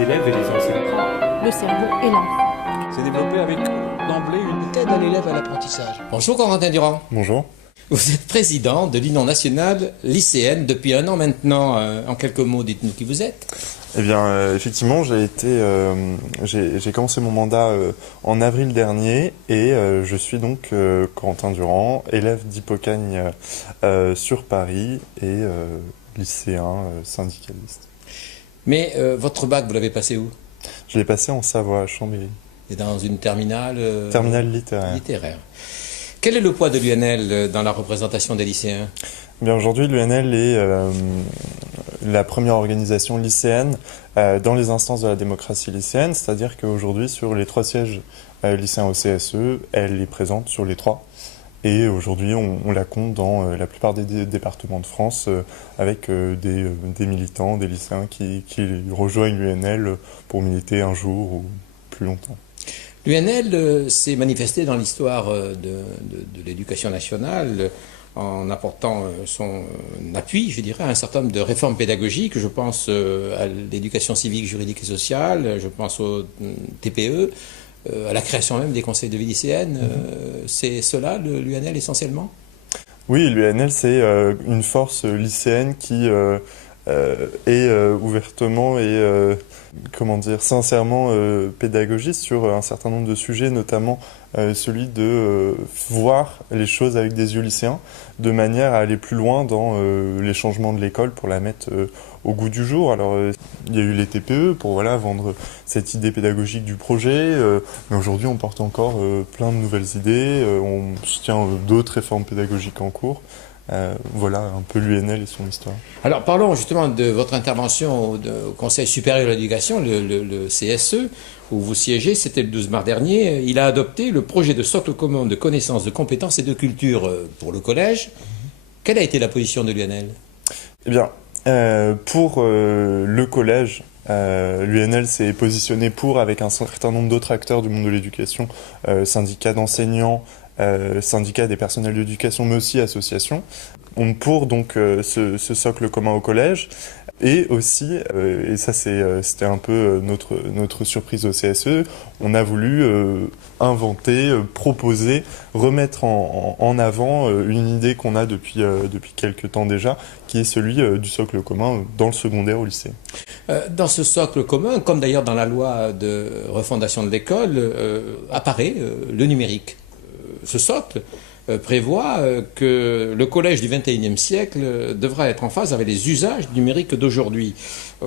les élèves et les enseignants. Le cerveau et l'enfant. C'est développé avec d'emblée une aide à l'élève à l'apprentissage. Bonjour Corentin Durand. Bonjour. Vous êtes président de l'Union nationale lycéenne depuis 1 an maintenant. En quelques mots, dites-nous qui vous êtes. Eh bien, effectivement, j'ai commencé mon mandat en avril dernier et je suis donc Corentin Durand, élève d'Hippocagne sur Paris et lycéen syndicaliste. Mais votre bac, vous l'avez passé où? Je l'ai passé en Savoie, à Chambéry. Et dans une terminale Terminale littéraire. Quel est le poids de l'UNL dans la représentation des lycéens? Eh bien, aujourd'hui, l'UNL est la première organisation lycéenne dans les instances de la démocratie lycéenne, c'est-à-dire qu'aujourd'hui, sur les 3 sièges lycéens au CSE, elle est présente sur les 3. Et aujourd'hui, on la compte dans la plupart des départements de France avec des militants, des lycéens qui rejoignent l'UNL pour militer un jour ou plus longtemps. L'UNL s'est manifestée dans l'histoire de l'éducation nationale en apportant son appui, je dirais, à un certain nombre de réformes pédagogiques. Je pense à l'éducation civique, juridique et sociale, je pense au TPE, à la création même des conseils de vie lycéenne. C'est cela, l'UNL, essentiellement? Oui, l'UNL, c'est une force lycéenne qui est ouvertement et sincèrement pédagogiste sur un certain nombre de sujets, notamment celui de voir les choses avec des yeux lycéens, de manière à aller plus loin dans les changements de l'école pour la mettre au goût du jour. Alors il y a eu les TPE pour vendre cette idée pédagogique du projet, mais aujourd'hui on porte encore plein de nouvelles idées, on soutient d'autres réformes pédagogiques en cours. Voilà un peu l'UNL et son histoire. Alors parlons justement de votre intervention au Conseil supérieur de l'éducation, le CSE, où vous siégez. C'était le 12 mars dernier. Il a adopté le projet de socle commun de connaissances, de compétences et de culture pour le collège. Quelle a été la position de l'UNL? Eh bien, pour le collège, l'UNL s'est positionné avec un certain nombre d'autres acteurs du monde de l'éducation, syndicats d'enseignants, syndicats des personnels d'éducation, mais aussi associations, pour donc ce socle commun au collège. Et aussi, et ça c'était un peu notre surprise au CSE, on a voulu inventer, proposer, remettre en avant une idée qu'on a depuis quelques temps déjà, qui est celui du socle commun dans le secondaire au lycée. Dans ce socle commun, comme d'ailleurs dans la loi de refondation de l'école, apparaît le numérique. Ce socle prévoit que le collège du XXIe siècle devra être en phase avec les usages numériques d'aujourd'hui.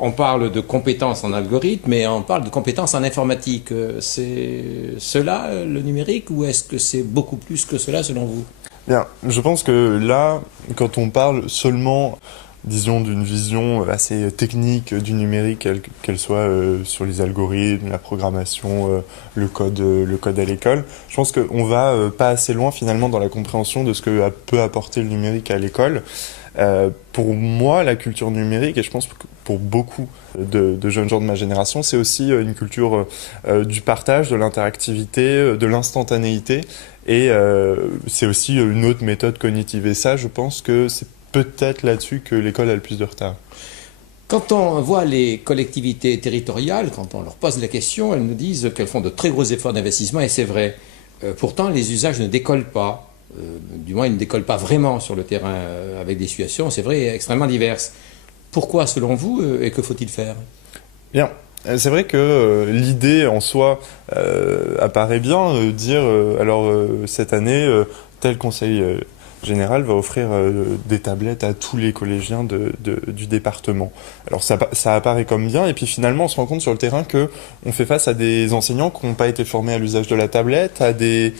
On parle de compétences en algorithme, mais on parle de compétences en informatique. C'est cela le numérique, ou est-ce que c'est beaucoup plus que cela selon vous? Bien, je pense que là, quand on parle seulement, disons, d'une vision assez technique du numérique, qu'elle soit sur les algorithmes, la programmation, le code à l'école, je pense qu'on va pas assez loin finalement dans la compréhension de ce que peut apporter le numérique à l'école. Pour moi, la culture numérique, et je pense que pour beaucoup de jeunes gens de ma génération, c'est aussi une culture du partage, de l'interactivité, de l'instantanéité, et c'est aussi une autre méthode cognitive. Et ça, je pense que c'est peut-être là-dessus que l'école a le plus de retard. Quand on voit les collectivités territoriales, quand on leur pose la question, elles nous disent qu'elles font de très gros efforts d'investissement, et c'est vrai. Pourtant, les usages ne décollent pas. Du moins, ils ne décollent pas vraiment sur le terrain, avec des situations, c'est vrai, extrêmement diverses. Pourquoi, selon vous, et que faut-il faire? Bien. C'est vrai que l'idée en soi apparaît bien, cette année, tel conseil général va offrir des tablettes à tous les collégiens du département. Alors ça apparaît comme bien, et puis finalement on se rend compte sur le terrain qu'on fait face à des enseignants qui n'ont pas été formés à l'usage de la tablette, à des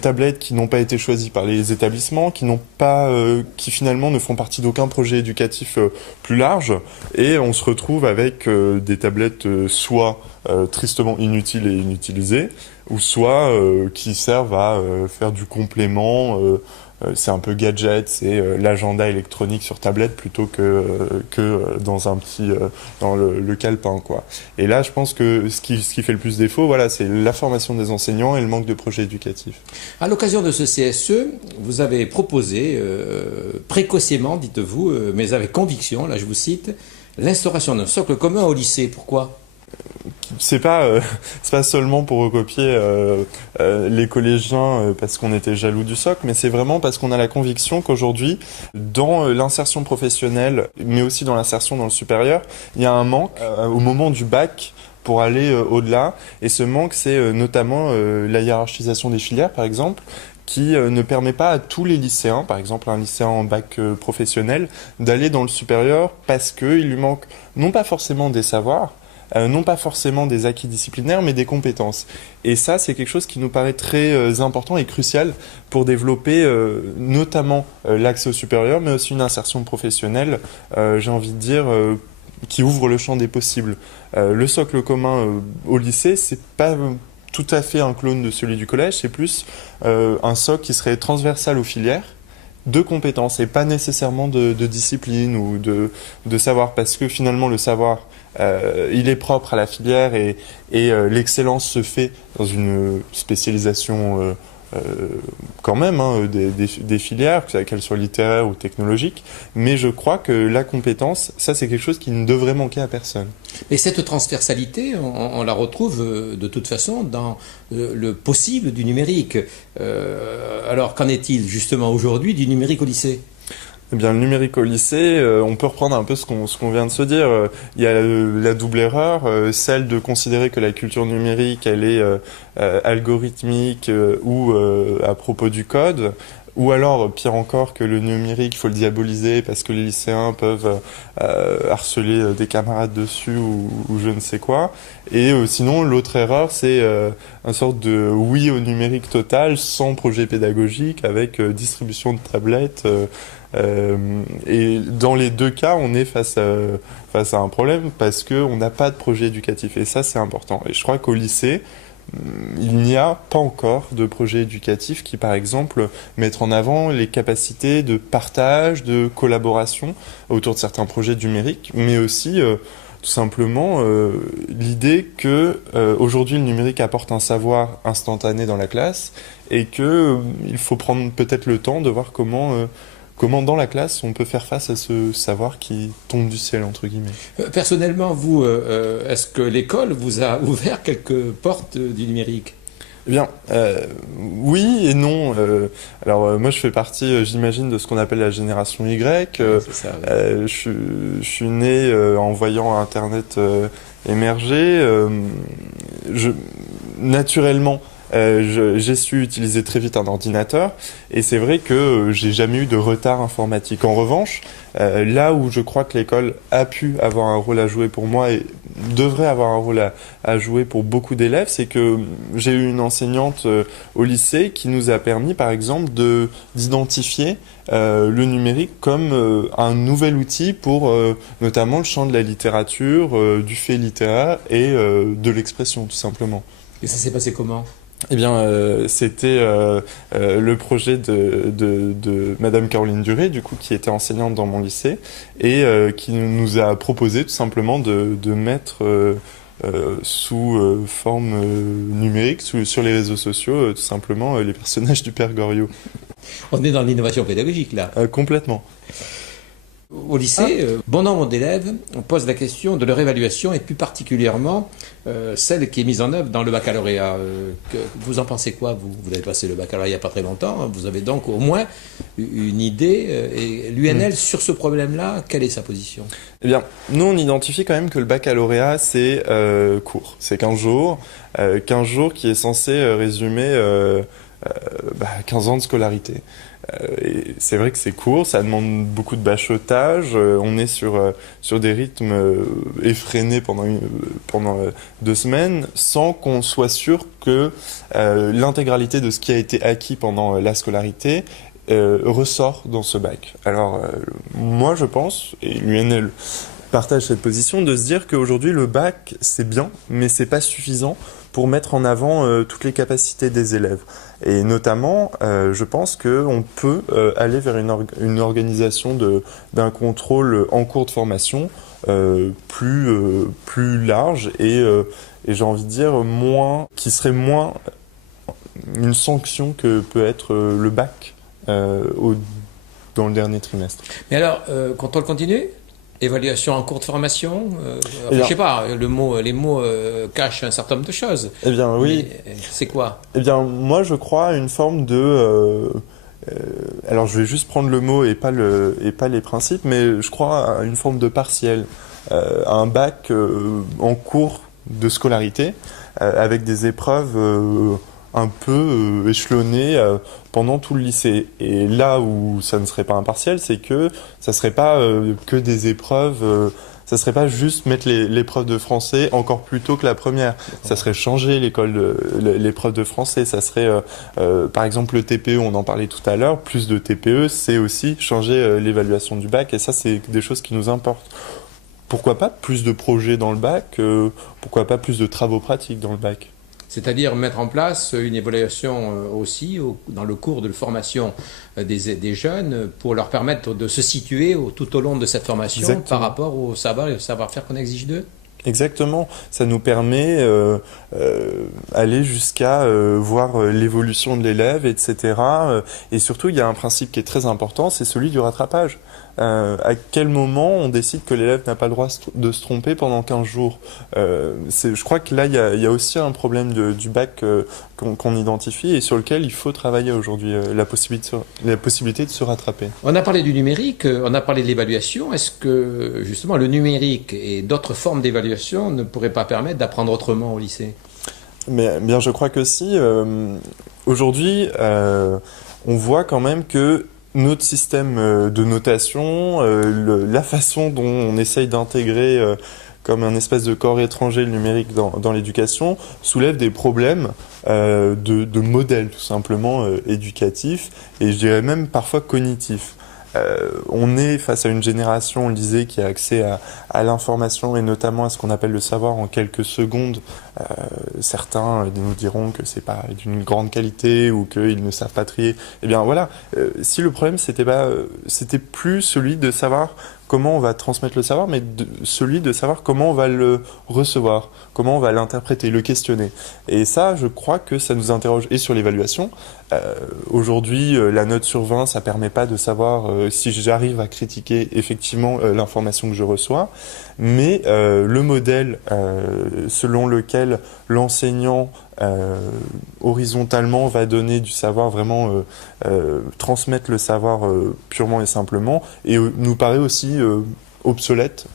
tablettes qui n'ont pas été choisies par les établissements, qui finalement ne font partie d'aucun projet éducatif plus large, et on se retrouve avec des tablettes soit tristement inutiles et inutilisées, ou soit qui servent à faire du complément, c'est un peu gadget, c'est l'agenda électronique sur tablette plutôt que dans le calepin, quoi. Et là, je pense que ce qui fait le plus défaut, c'est la formation des enseignants et le manque de projets éducatifs. À l'occasion de ce CSE, vous avez proposé précocement, dites-vous, mais avec conviction, là je vous cite, l'instauration d'un socle commun au lycée. Pourquoi ? C'est pas seulement pour recopier les collégiens parce qu'on était jaloux du socle, mais c'est vraiment parce qu'on a la conviction qu'aujourd'hui, dans l'insertion professionnelle, mais aussi dans l'insertion dans le supérieur, il y a un manque au moment du bac pour aller au-delà. Et ce manque, c'est notamment la hiérarchisation des filières, par exemple, qui ne permet pas à tous les lycéens, par exemple un lycéen en bac professionnel, d'aller dans le supérieur parce qu'il lui manque non pas forcément des savoirs, non pas forcément des acquis disciplinaires, mais des compétences. Et ça, c'est quelque chose qui nous paraît très important et crucial pour développer notamment l'accès au supérieur, mais aussi une insertion professionnelle, j'ai envie de dire, qui ouvre le champ des possibles. Le socle commun au lycée, c'est pas tout à fait un clone de celui du collège, c'est plus un socle qui serait transversal aux filières, de compétences et pas nécessairement de discipline ou de savoir, parce que finalement le savoir il est propre à la filière et l'excellence se fait dans une spécialisation quand même des filières, qu'elles soient littéraires ou technologiques, mais je crois que la compétence, ça c'est quelque chose qui ne devrait manquer à personne. Et cette transversalité, on la retrouve de toute façon dans le possible du numérique. Alors qu'en est-il justement aujourd'hui du numérique au lycée ? Eh bien, le numérique au lycée, on peut reprendre un peu ce qu'on vient de se dire. Il y a la double erreur, celle de considérer que la culture numérique, elle est algorithmique ou à propos du code. Ou alors, pire encore, que le numérique, il faut le diaboliser parce que les lycéens peuvent harceler des camarades dessus ou je ne sais quoi. Et sinon, l'autre erreur, c'est une sorte de oui au numérique total, sans projet pédagogique, avec distribution de tablettes. Et dans les deux cas, on est face à un problème parce qu'on n'a pas de projet éducatif. Et ça, c'est important. Et je crois qu'au lycée, il n'y a pas encore de projet éducatif qui, par exemple, mettent en avant les capacités de partage, de collaboration autour de certains projets numériques, mais aussi tout simplement l'idée que aujourd'hui le numérique apporte un savoir instantané dans la classe et que il faut prendre peut-être le temps de voir comment dans la classe on peut faire face à ce savoir qui tombe du ciel, entre guillemets. Personnellement, vous, est-ce que l'école vous a ouvert quelques portes du numérique ? Eh bien, oui et non. Alors, moi, je fais partie, j'imagine, de ce qu'on appelle la génération Y. C'est ça, oui. Je suis né en voyant Internet émerger. Naturellement, j'ai su utiliser très vite un ordinateur et c'est vrai que j'ai jamais eu de retard informatique. En revanche, là où je crois que l'école a pu avoir un rôle à jouer pour moi et devrait avoir un rôle à jouer pour beaucoup d'élèves, c'est que j'ai eu une enseignante au lycée qui nous a permis, par exemple, d'identifier le numérique comme un nouvel outil pour notamment le champ de la littérature, du fait littéraire et de l'expression, tout simplement. Et ça s'est passé comment ? Eh bien, c'était le projet de Madame Caroline Duré, du coup, qui était enseignante dans mon lycée, et qui nous a proposé tout simplement de mettre sous forme numérique, sur les réseaux sociaux, tout simplement, les personnages du Père Goriot. On est dans l'innovation pédagogique, là. Complètement. Au lycée, bon nombre d'élèves posent la question de leur évaluation et plus particulièrement celle qui est mise en œuvre dans le baccalauréat. Vous en pensez quoi, vous avez passé le baccalauréat il n'y a pas très longtemps, vous avez donc au moins une idée. Et l'UNL, sur ce problème-là, quelle est sa position ? Eh bien, nous on identifie quand même que le baccalauréat c'est court, c'est 15 jours. 15 jours qui est censé résumer 15 ans de scolarité. Et c'est vrai que c'est court, ça demande beaucoup de bachotage, on est sur des rythmes effrénés pendant 2 semaines, sans qu'on soit sûr que l'intégralité de ce qui a été acquis pendant la scolarité ressort dans ce bac. Alors moi je pense, et l'UNL partage cette position, de se dire qu'aujourd'hui le bac c'est bien, mais c'est pas suffisant pour mettre en avant toutes les capacités des élèves. Et notamment, je pense qu'on peut aller vers une organisation d'un contrôle en cours de formation plus large et j'ai envie de dire qui serait moins une sanction que peut être le bac dans le dernier trimestre. Mais alors, contrôle continu ? Évaluation en cours de formation, Eh bien- je sais pas, les mots cachent un certain nombre de choses. Eh bien, oui. Mais, c'est quoi? Eh bien, moi, je crois à une forme de... alors, je vais juste prendre le mot et pas les principes, mais je crois à une forme de partiel, à un bac en cours de scolarité, avec des épreuves un peu échelonnées pendant tout le lycée. Et là où ça ne serait pas un partiel, c'est que ça serait pas que des épreuves... ça serait pas juste mettre l'épreuve de français encore plus tôt que la première. Ça serait changer l'épreuve de français. Ça serait, par exemple, le TPE, on en parlait tout à l'heure. Plus de TPE, c'est aussi changer l'évaluation du bac. Et ça, c'est des choses qui nous importent. Pourquoi pas plus de projets dans le bac? Pourquoi pas plus de travaux pratiques dans le bac? C'est-à-dire mettre en place une évaluation aussi dans le cours de formation des jeunes pour leur permettre de se situer tout au long de cette formation. Exactement. Par rapport au savoir et au savoir-faire qu'on exige d'eux. Exactement, ça nous permet aller jusqu'à voir l'évolution de l'élève, etc. Et surtout, il y a un principe qui est très important, c'est celui du rattrapage. À quel moment on décide que l'élève n'a pas le droit de se tromper pendant 15 jours? Je crois que là, il y a aussi un problème du bac qu'on identifie et sur lequel il faut travailler aujourd'hui, la possibilité de se rattraper. On a parlé du numérique, on a parlé de l'évaluation. Est-ce que justement le numérique et d'autres formes d'évaluation ne pourraient pas permettre d'apprendre autrement au lycée? Mais bien, je crois que si. Aujourd'hui, on voit quand même que notre système de notation, la façon dont on essaye d'intégrer comme un espèce de corps étranger le numérique dans l'éducation, soulève des problèmes de modèles tout simplement éducatifs et je dirais même parfois cognitifs. On est face à une génération, on le disait, qui a accès à l'information et notamment à ce qu'on appelle le savoir en quelques secondes. Certains nous diront que c'est pas d'une grande qualité ou qu'ils ne savent pas trier. Eh bien voilà, si le problème c'était plus celui de savoir comment on va transmettre le savoir, mais celui de savoir comment on va le recevoir, comment on va l'interpréter, le questionner. Et ça, je crois que ça nous interroge et sur l'évaluation. Aujourd'hui, la note sur 20, ça permet pas de savoir si j'arrive à critiquer effectivement l'information que je reçois, mais le modèle selon lequel l'enseignant horizontalement va donner du savoir, vraiment transmettre le savoir purement et simplement, et nous paraît aussi obsolète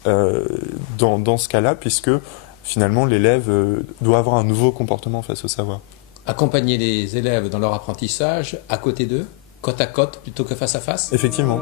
dans ce cas-là, puisque finalement l'élève doit avoir un nouveau comportement face au savoir. Accompagner les élèves dans leur apprentissage à côté d'eux, côte à côte, plutôt que face à face? Effectivement.